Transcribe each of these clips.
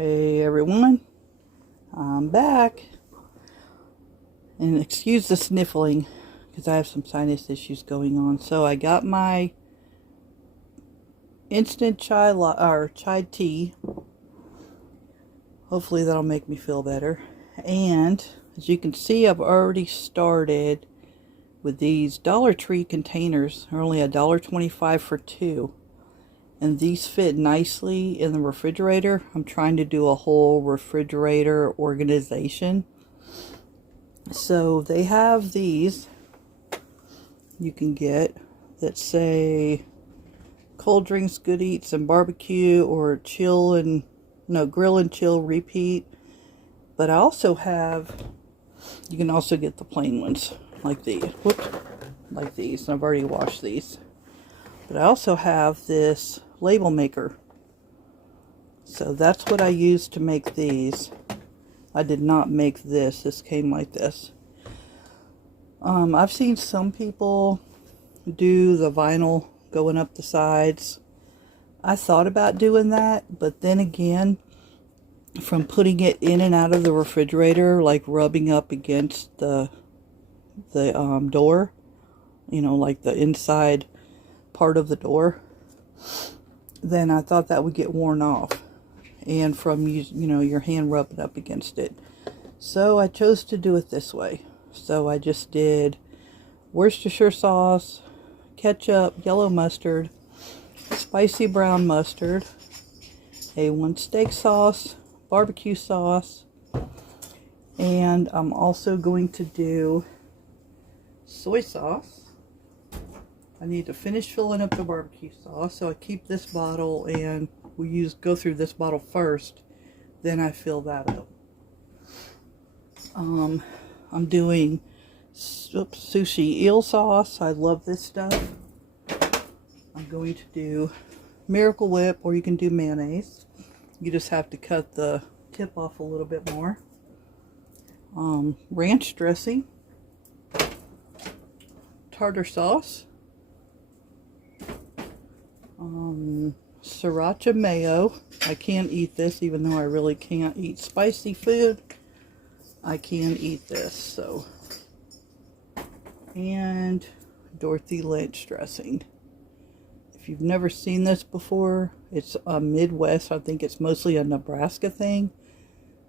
Hey everyone, I'm back. And excuse the sniffling because I have some sinus issues going on. So I got my instant chai tea. Hopefully that'll make me feel better. And as you can see, I've already started with these Dollar Tree containers. They're only $1.25 for 2. And these fit nicely in the refrigerator. I'm trying to do a whole refrigerator organization. So they have these you can get that say cold drinks, good eats, and barbecue, or grill and chill repeat. But I also have, you can also get the plain ones like these. Whoops, like these. And I've already washed these. But I also have this label maker. So that's what I used to make these. I did not make this. This came like this. I've seen some people do the vinyl going up the sides. I thought about doing that, but then again, from putting it in and out of the refrigerator, like rubbing up against the door, you know, like the inside part of the door, then I thought that would get worn off, and from your hand rubbing up against it. So I chose to do it this way. So I just did Worcestershire sauce, ketchup, yellow mustard, spicy brown mustard, A1 steak sauce, barbecue sauce, and I'm also going to do soy sauce. I need to finish filling up the barbecue sauce, so I keep this bottle and we go through this bottle first, then I fill that up. I'm doing sushi eel sauce. I love this stuff. I'm going to do Miracle Whip, or you can do mayonnaise. You just have to cut the tip off a little bit more. Ranch dressing, tartar sauce, sriracha mayo. I can't eat this, even though I really can't eat spicy food. I can eat this, so. And Dorothy Lynch dressing. If you've never seen this before, it's a Midwest. I think it's mostly a Nebraska thing.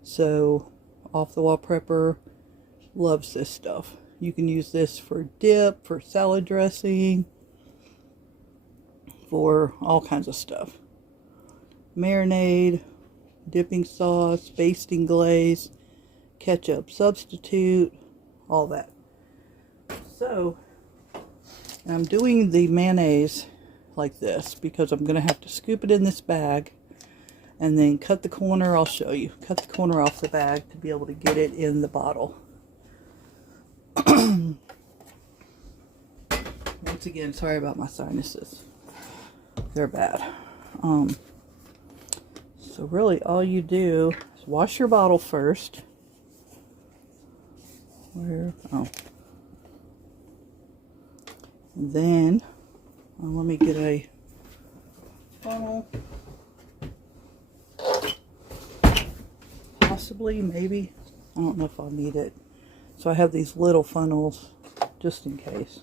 So, Off the Wall Prepper loves this stuff. You can use this for dip, for salad dressing, for all kinds of stuff. Marinade, dipping sauce, basting glaze, ketchup substitute, all that. So, I'm doing the mayonnaise like this because I'm going to have to scoop it in this bag and then cut the corner. I'll show you. Cut the corner off the bag to be able to get it in the bottle. Once again, sorry about my sinuses. They're bad. So really all you do is wash your bottle first. And then let me get a funnel. Possibly, maybe. I don't know if I'll need it. So I have these little funnels just in case.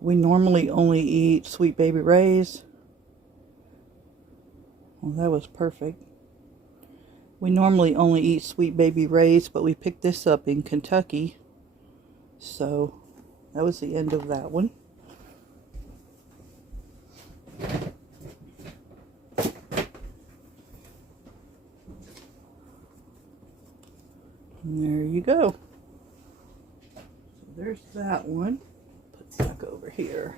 We normally only eat Sweet Baby Ray's. Well, that was perfect. We normally only eat Sweet Baby Ray's, but we picked this up in Kentucky. So, that was the end of that one. And there you go. So there's that one. Put it back over here.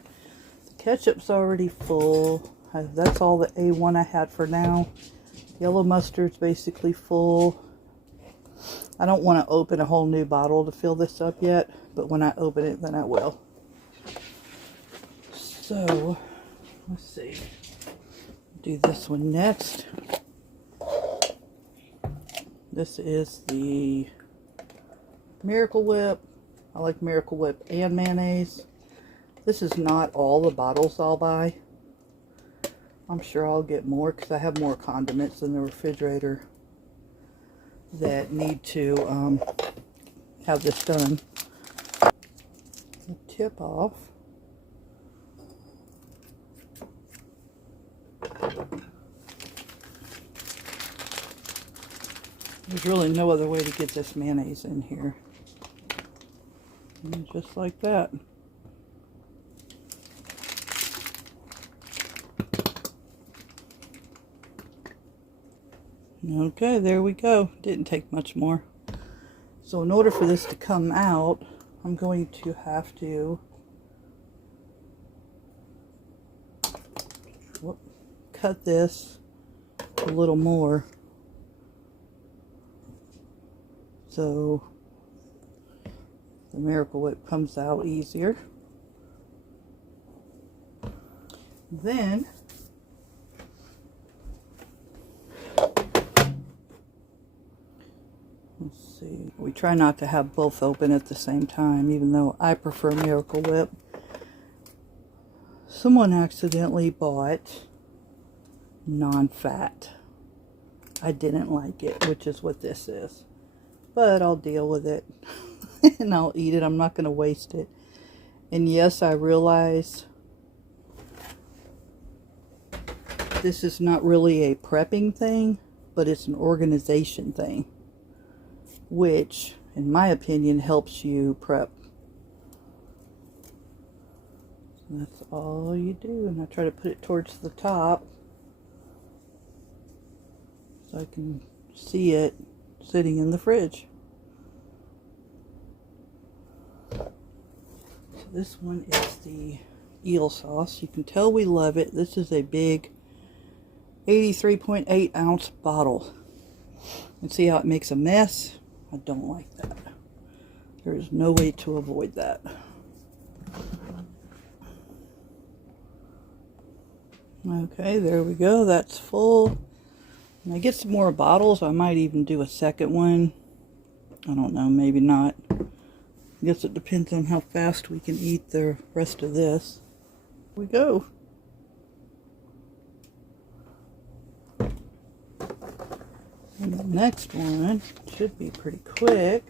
The ketchup's already full. That's all the A1 I had for now. Yellow mustard's basically full. I don't want to open a whole new bottle to fill this up yet, but when I open it, then I will. So, let's see. Do this one next. This is the Miracle Whip. I like Miracle Whip and mayonnaise. This is not all the bottles I'll buy. I'm sure I'll get more because I have more condiments in the refrigerator that need to have this done. The tip off. There's really no other way to get this mayonnaise in here. And just like that. Okay, there we go. Didn't take much more. So in order for this to come out, I'm going to have to cut this a little more so the Miracle Whip comes out easier. Then let's see, we try not to have both open at the same time, even though I prefer Miracle Whip. Someone accidentally bought non-fat. I didn't like it, which is what this is. But I'll deal with it and I'll eat it. I'm not going to waste it. And yes, I realize this is not really a prepping thing, but it's an organization thing, which, in my opinion, helps you prep. So that's all you do. And I try to put it towards the top so I can see it sitting in the fridge. So this one is the eel sauce. You can tell we love it. This is a big 83.8 ounce bottle. And see how it makes a mess? I don't like that. There's no way to avoid that. Okay, there we go. That's full. When I get some more bottles, I might even do a second one. I don't know, maybe not. I guess it depends on how fast we can eat the rest of this. Here we go. And the next one should be pretty quick.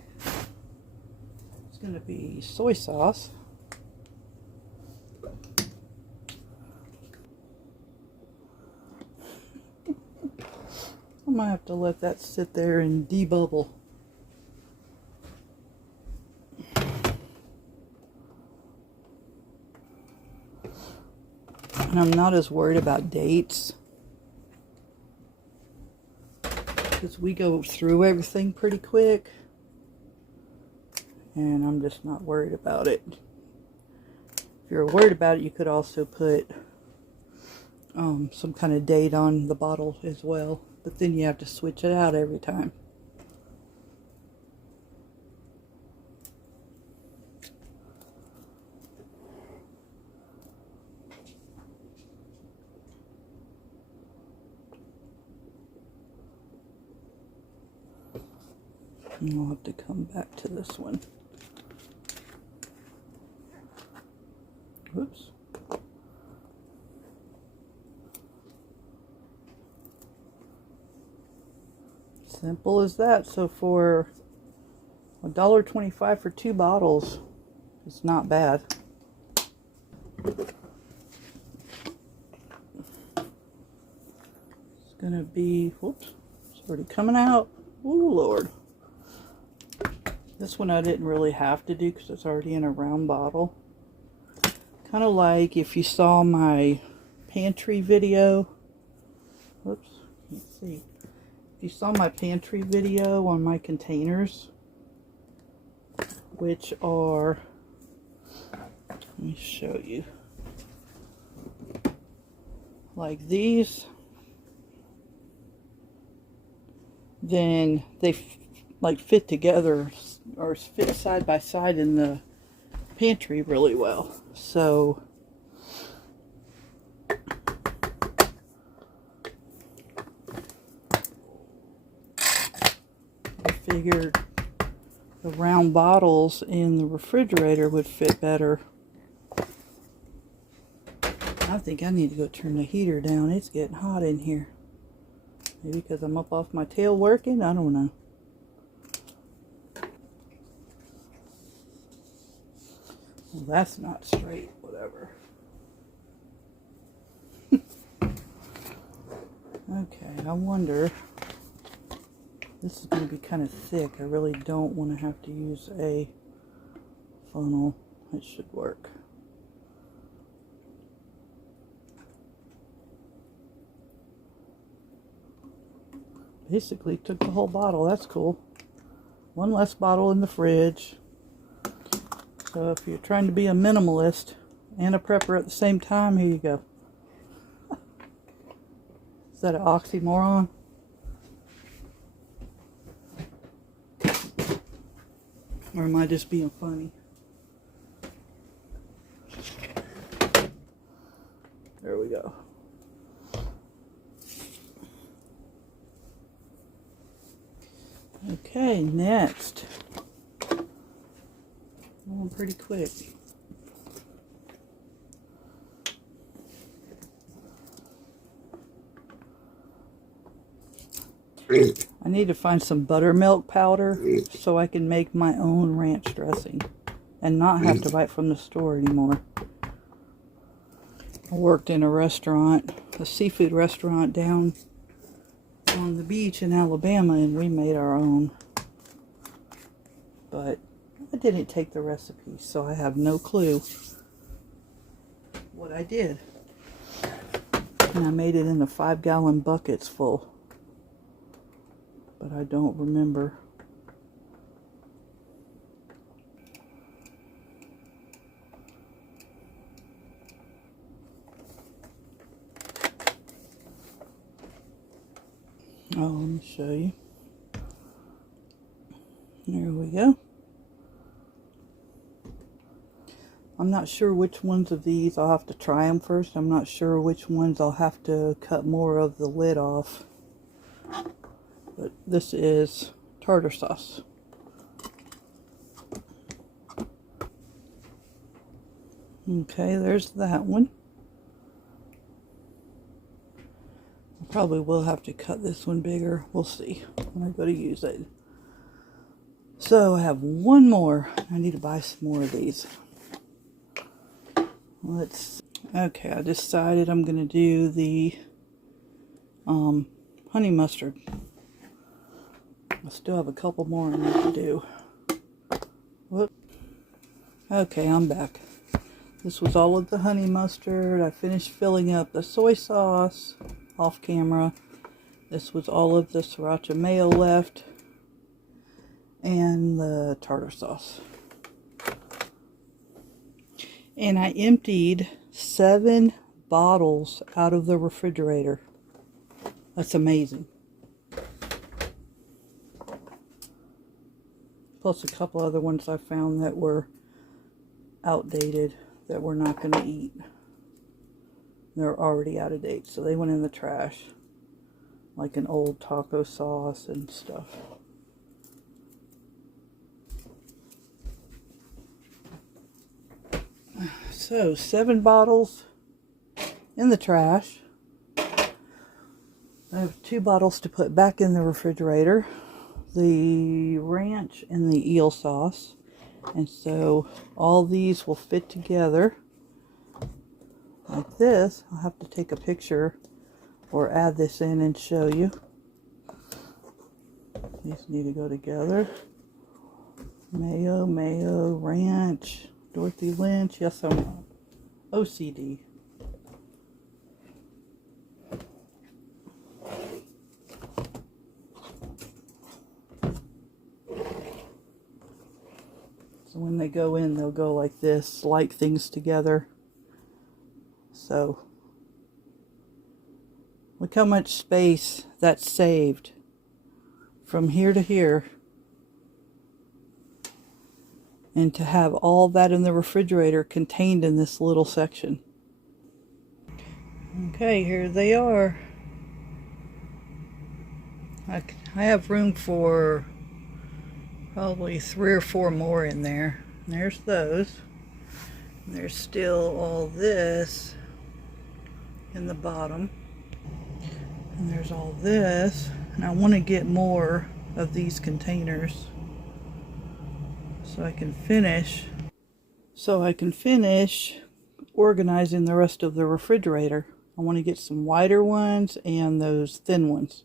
It's going to be soy sauce. I might have to let that sit there and debubble. And I'm not as worried about dates, because we go through everything pretty quick. And I'm just not worried about it. If you're worried about it, you could also put some kind of date on the bottle as well. But then you have to switch it out every time. And I'll have to come back to this one. Whoops. Simple as that. So for $1.25 for 2 bottles, it's not bad. It's gonna be, whoops, it's already coming out. Ooh, Lord. This one I didn't really have to do because it's already in a round bottle. Kind of like if you saw my pantry video. Whoops, let's see. If you saw my pantry video on my containers, which are, let me show you, like these, then they like fit together or fit side by side in the pantry really well. So I figured the round bottles in the refrigerator would fit better. I I think I need to go turn the heater down. It's getting hot in here. Maybe because I'm up off my tail working? I don't know. Well, that's not straight. Whatever. Okay, I wonder. This is going to be kind of thick. I really don't want to have to use a funnel. It should work. Basically took the whole bottle. That's cool. One less bottle in the fridge. So if you're trying to be a minimalist and a prepper at the same time, here you go. Is that an oxymoron? Or am I just being funny? There we go. Okay, next. Going pretty quick. I need to find some buttermilk powder so I can make my own ranch dressing and not have to buy it from the store anymore. I worked in a restaurant, a seafood restaurant down on the beach in Alabama, and we made our own. But I didn't take the recipe, so I have no clue what I did. And I made it in the 5-gallon buckets full. But I don't remember. Oh, let me show you. There we go. I'm not sure which ones of these, I'll have to try them first. I'm not sure which ones I'll have to cut more of the lid off. But this is tartar sauce. Okay, there's that one. I probably will have to cut this one bigger. We'll see when I go to use it. So I have one more. I need to buy some more of these. Okay, I decided I'm going to do the honey mustard. I still have a couple more I need to do. Whoop. Okay, I'm back. This was all of the honey mustard. I finished filling up the soy sauce off camera. This was all of the sriracha mayo left. And the tartar sauce. And I emptied 7 bottles out of the refrigerator. That's amazing. Plus a couple other ones I found that were outdated that we're not going to eat. They're already out of date, so they went in the trash. Like an old taco sauce and stuff. So 7 bottles in the trash. I have 2 bottles to put back in the refrigerator. The ranch and the eel sauce. And so all these will fit together like this. I'll have to take a picture or add this in and show you. These need to go together. Mayo, ranch, Dorothy Lynch. Yes, I'm OCD. So when they go in, they'll go like this, like things together. So look how much space that's saved from here to here. And to have all that in the refrigerator contained in this little section. Okay, here they are. I have room for probably 3 or 4 more in there. There's those. There's still all this. in the bottom. And there's all this. And I want to get more of these containers so I can finish organizing the rest of the refrigerator. I want to get some wider ones and those thin ones.